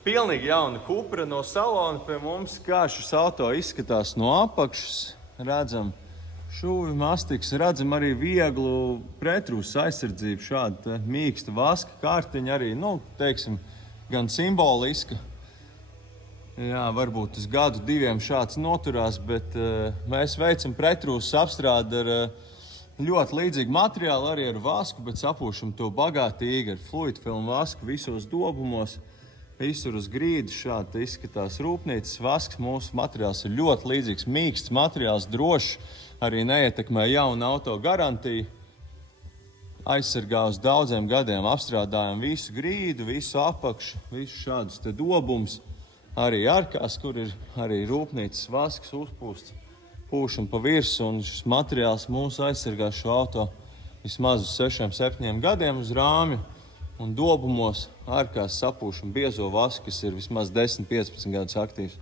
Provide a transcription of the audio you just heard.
Pilnīgi jauna Cupra no salona pie mums, kā šis auto izskatās no apakšas. Redzam šūvi mastiks, redzam arī vieglu pretrūs aizsardzību, šāda mīksta vaska kārtiņa arī, teiksim, gan simboliska. Jā, varbūt uz gadu, diviem šāds noturās, bet mēs veicam pretrūs apstrādi ar ļoti līdzīgu materiālu, arī ar vasku, bet sapūšam to bagātīgi ar fluidfilmu vasku visos dobumos. Visur uz grīdas šādi izskatās rūpnīcas vasks. Mūsu materiāls ir ļoti līdzīgs, mīksts materiāls, drošs, arī neietekmē jaunu auto garantiju. Aizsargā uz daudziem gadiem, apstrādājam visu grīdu, visu apakšu, visu šādus te dobumus. Arī arkās, kur ir arī rūpnīcas vasks uzpūsts, pūšam pa virsu, un šis materiāls mūs aizsargā šo auto vismaz uz 6-7 gadiem uz rāmju. Un dobumos ārkās sapūšam biezo vasku, kas ir vismaz 10-15 gadus aktīvs.